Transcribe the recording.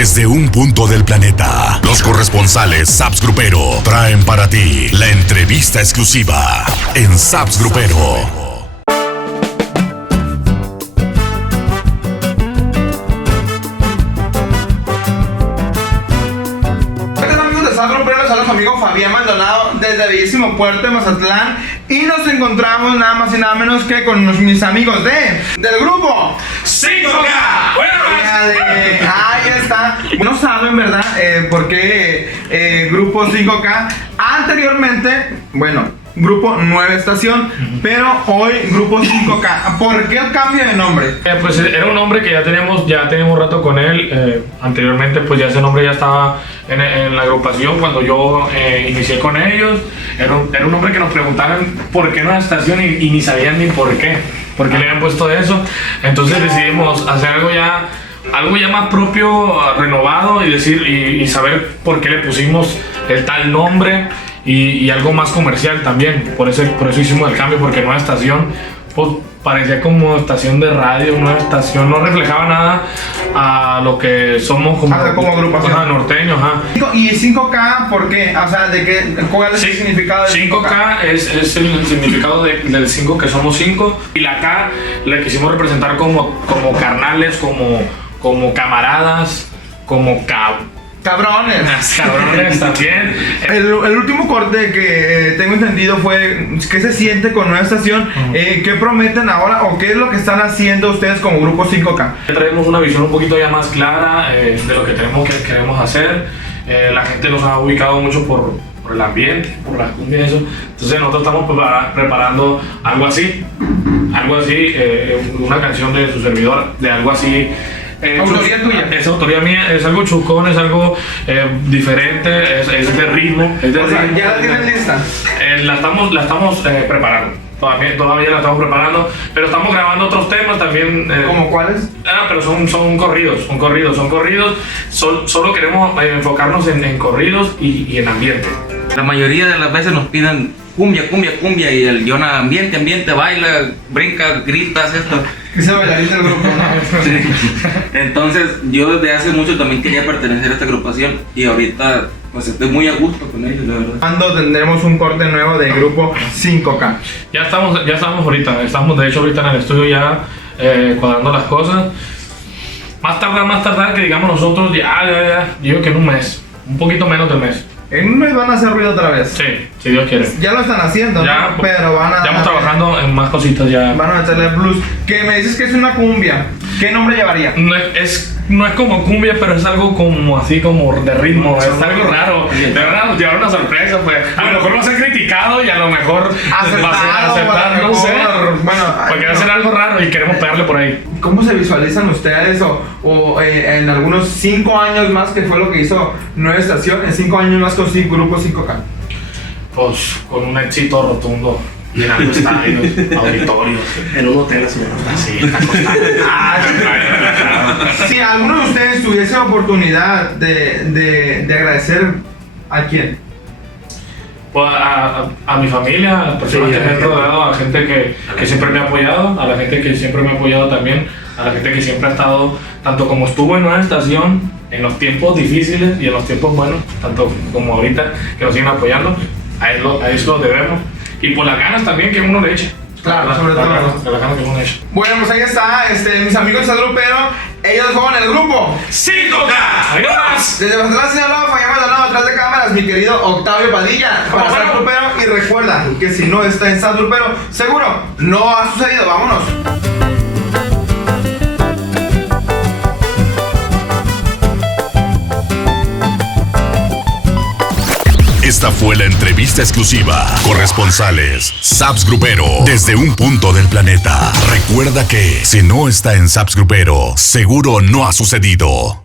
desde un punto del planeta. Los corresponsales Saps Grupero traen para ti la entrevista exclusiva en Saps Grupero. Amigo Fabián Maldonado desde el bellísimo puerto de Mazatlán, y nos encontramos nada más y nada menos que con mis amigos del grupo 5K. Ahí está. No saben, ¿verdad? Por qué grupo 5K. Anteriormente, bueno, grupo Nueva Estación, pero hoy grupo 5K. ¿Por qué el cambio de nombre? Pues era un nombre que ya teníamos un rato con él. Anteriormente pues ya ese nombre ya estaba en la agrupación cuando yo inicié con ellos. Era un nombre que nos preguntaban por qué Nueva Estación y ni sabían ni por qué le habían puesto eso. Entonces decidimos hacer algo ya más propio, renovado, y saber por qué le pusimos el tal nombre. Y algo más comercial también, por eso hicimos el cambio, porque Nueva Estación pues parecía como estación de radio, Nueva Estación no reflejaba nada a lo que somos como agrupación norteños. ¿Y 5K por qué? O sea, ¿cuál es el significado de 5K? Es el significado del 5, que somos 5, y la K la quisimos representar como carnales, como camaradas, como cabrones también. El último corte que tengo entendido fue ¿qué se siente con Nueva Estación? ¿Qué prometen ahora o qué es lo que están haciendo ustedes como grupo 5K? Traemos una visión un poquito ya más clara de lo que queremos hacer. La gente nos ha ubicado mucho por el ambiente, por la cumbia y eso. Entonces nosotros estamos preparando algo así, una canción de su servidor, de algo así. ¿Autoría tuya? Es autoría mía, es algo chucón, es algo diferente, es de ritmo. ¿Ya la tienen lista? La estamos preparando. Todavía la estamos preparando, pero estamos grabando otros temas también. ¿Cómo cuáles? Pero son corridos. Solo queremos enfocarnos en corridos y en ambiente. La mayoría de las veces nos piden cumbia, y el Jonah ambiente, baila, brinca, gritas, esto. Es el bailarín del grupo, ¿no? Sí. Entonces yo desde hace mucho también quería pertenecer a esta agrupación, y ahorita pues estoy muy a gusto con ellos, la verdad. ¿Cuándo tendremos un corte nuevo del grupo 5K? Ya estamos ahorita, de hecho ahorita en el estudio ya cuadrando las cosas. Más tardar que digamos nosotros ya digo que en un mes, un poquito menos del mes. En un mes van a hacer ruido otra vez. Sí, si Dios quiere. Ya lo están haciendo, ya, ¿no? Pero van a... Ya estamos trabajando en más cositas ya. Van a meterle blues. Que me dices que es una cumbia. ¿Qué nombre llevaría? No es como cumbia, pero es algo como así como de ritmo. Es algo raro. De verdad nos llevaron una sorpresa, pues. A lo mejor va a ser criticado y a lo mejor va a ser aceptado, no sé. Bueno, porque va a ser algo raro y queremos pegarle por ahí. ¿Cómo se visualizan ustedes o en algunos 5 años más, que fue lo que hizo Nueva Estación, en 5 años más con grupo 5K? Pues con un éxito rotundo, llenando estadios, auditorios, en un hotel así, Si alguno de ustedes tuviese oportunidad de agradecer, ¿a quién? Pues a mi familia, a las personas que me han rodeado, a la gente que siempre me ha apoyado, a la gente que siempre me ha apoyado también, a la gente que siempre ha estado, tanto como estuvo en Nueva Estación, en los tiempos difíciles y en los tiempos buenos, tanto como ahorita, que nos siguen apoyando. A eso lo debemos. Y por las ganas también que uno le eche. Claro, sobre todo. Las ganas que uno le eche. Bueno, pues ahí está, mis amigos de Grupero. Ellos juegan el grupo 5K. ¡Adiós! Desde Mazatlán, Sinaloa, Fabián Maldonado, atrás de cámaras, mi querido Octavio Padilla, para Saps Grupero. Y recuerda que si no está en Saps Grupero, seguro no ha sucedido. Vámonos. Esta fue la entrevista exclusiva. Corresponsales Saps Grupero, desde un punto del planeta. Recuerda que si no está en Saps Grupero, seguro no ha sucedido.